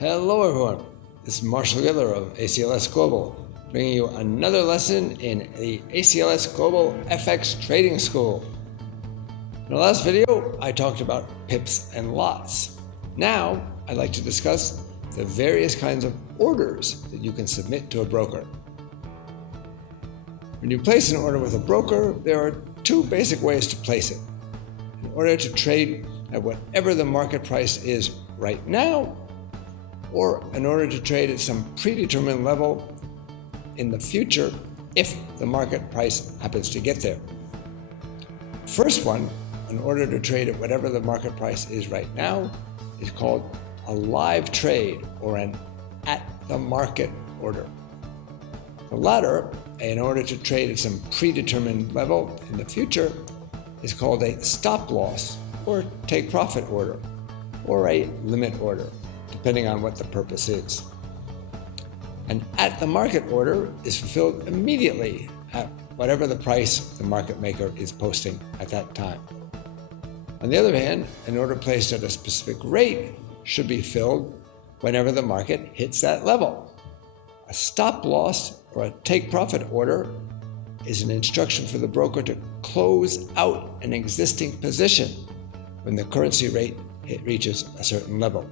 Hello everyone, this is Marshall Gittler of ACLS Global, bringing you another lesson in the ACLS Global FX Trading School. In the last video, I talked about pips and lots. Now, I'd like to discuss the various kinds of orders that you can submit to a broker. When you place an order with a broker, there are two basic ways to place it. In order to trade at whatever the market price is right now, or in order to trade at some predetermined level in the future if the market price happens to get there. First one, in order to trade at whatever the market price is right now, is called a live trade or an at-the-market order. The latter, in order to trade at some predetermined level in the future, is called a stop-loss or take-profit order or a limit order, depending on what the purpose is. An at-the-market order is fulfilled immediately at whatever the price the market maker is posting at that time. On the other hand, an order placed at a specific rate should be filled whenever the market hits that level. A stop-loss or a take-profit order is an instruction for the broker to close out an existing position when the currency rate reaches a certain level,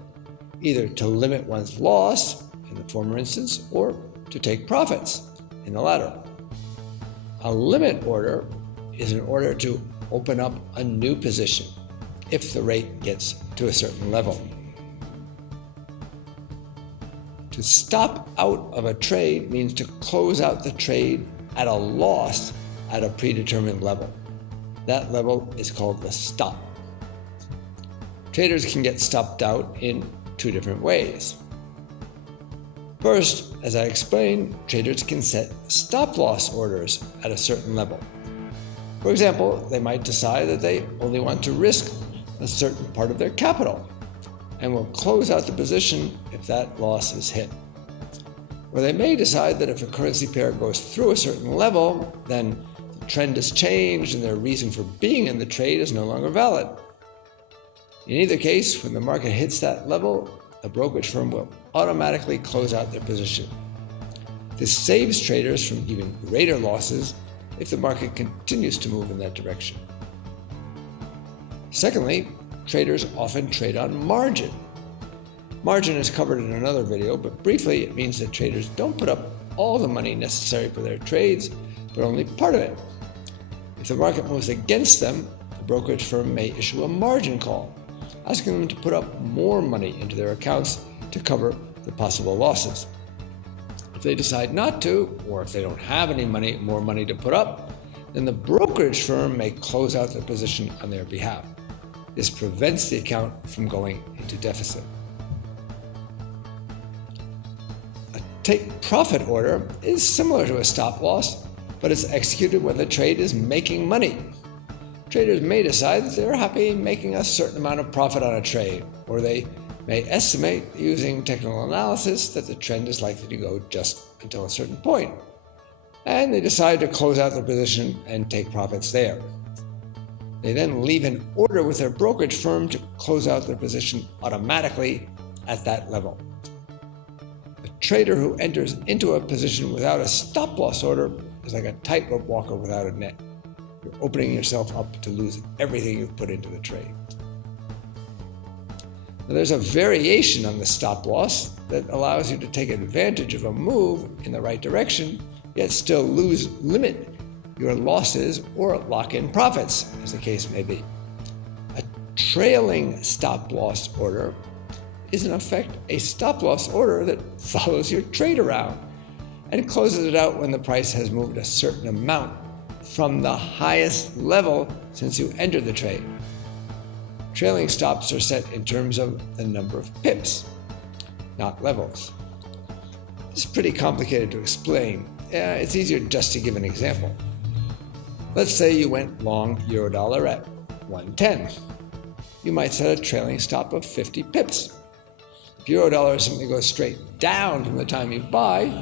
either to limit one's loss in the former instance or to take profits in the latter. A limit order is an order to open up a new position if the rate gets to a certain level. To stop out of a trade means to close out the trade at a loss at a predetermined level. That level is called the stop. Traders can get stopped out in two different ways. First, as I explained, traders can set stop-loss orders at a certain level. For example, they might decide that they only want to risk a certain part of their capital and will close out the position if that loss is hit. Or they may decide that if a currency pair goes through a certain level, then the trend has changed and their reason for being in the trade is no longer valid. In either case, when the market hits that level, the brokerage firm will automatically close out their position. This saves traders from even greater losses if the market continues to move in that direction. Secondly, traders often trade on margin. Margin is covered in another video, but briefly it means that traders don't put up all the money necessary for their trades, but only part of it. If the market moves against them, the brokerage firm may issue a margin call, asking them to put up more money into their accounts to cover the possible losses. If they decide not to, or if they don't have any more money to put up, then the brokerage firm may close out their position on their behalf. This prevents the account from going into deficit. A take-profit order is similar to a stop-loss, but it's executed when the trade is making money. Traders may decide that they're happy making a certain amount of profit on a trade, or they may estimate using technical analysis that the trend is likely to go just until a certain point, and they decide to close out their position and take profits there. They then leave an order with their brokerage firm to close out their position automatically at that level. A trader who enters into a position without a stop-loss order is like a tightrope walker without a net. You're opening yourself up to lose everything you've put into the trade. Now, there's a variation on the stop-loss that allows you to take advantage of a move in the right direction, yet still limit your losses or lock in profits, as the case may be. A trailing stop-loss order is in effect a stop-loss order that follows your trade around and closes it out when the price has moved a certain amount from the highest level since you entered the trade. Trailing stops are set in terms of the number of pips, not levels. This is pretty complicated to explain. It's easier just to give an example. Let's say you went long Eurodollar at 110. You might set a trailing stop of 50 pips. If Eurodollar simply goes straight down from the time you buy,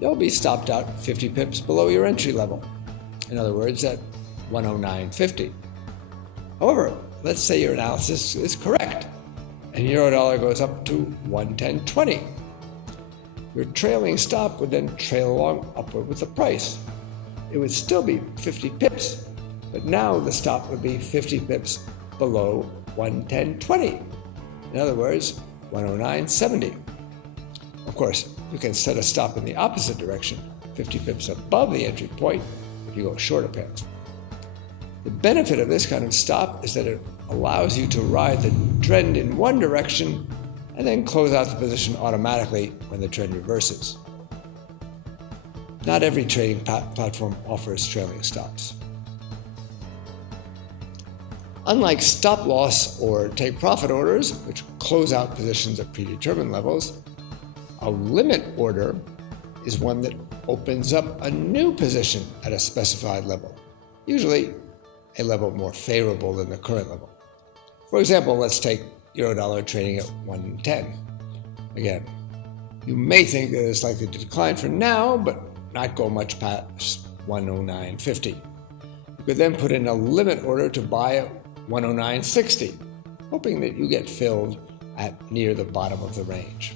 you'll be stopped out 50 pips below your entry level. In other words, at 109.50. However, let's say your analysis is correct and Eurodollar goes up to 110.20. Your trailing stop would then trail along upward with the price. It would still be 50 pips, but now the stop would be 50 pips below 110.20. In other words, 109.70. Of course, you can set a stop in the opposite direction, 50 pips above the entry point, if you go short a pair. The benefit of this kind of stop is that it allows you to ride the trend in one direction and then close out the position automatically when the trend reverses. Not every trading platform offers trailing stops. Unlike stop loss or take profit orders, which close out positions at predetermined levels, a limit order is one that opens up a new position at a specified level, usually a level more favorable than the current level. For example, let's take Eurodollar trading at 110. Again, you may think that it's likely to decline for now, but not go much past 109.50. You could then put in a limit order to buy at 109.60, hoping that you get filled at near the bottom of the range.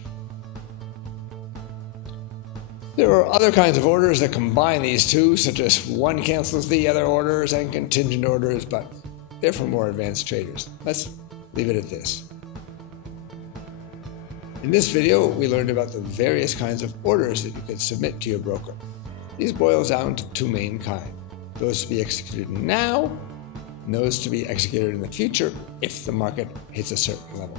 There are other kinds of orders that combine these two, such as one cancels the other orders and contingent orders, but they're for more advanced traders. Let's leave it at this. In this video, we learned about the various kinds of orders that you can submit to your broker. These boil down to two main kinds: those to be executed now, and those to be executed in the future if the market hits a certain level.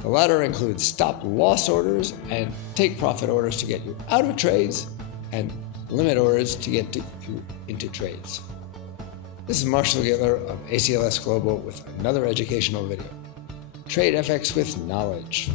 The latter includes stop loss orders and take profit orders to get you out of trades, and limit orders to get you into trades. This is Marshall Gittler of ACLS Global with another educational video. Trade FX with knowledge.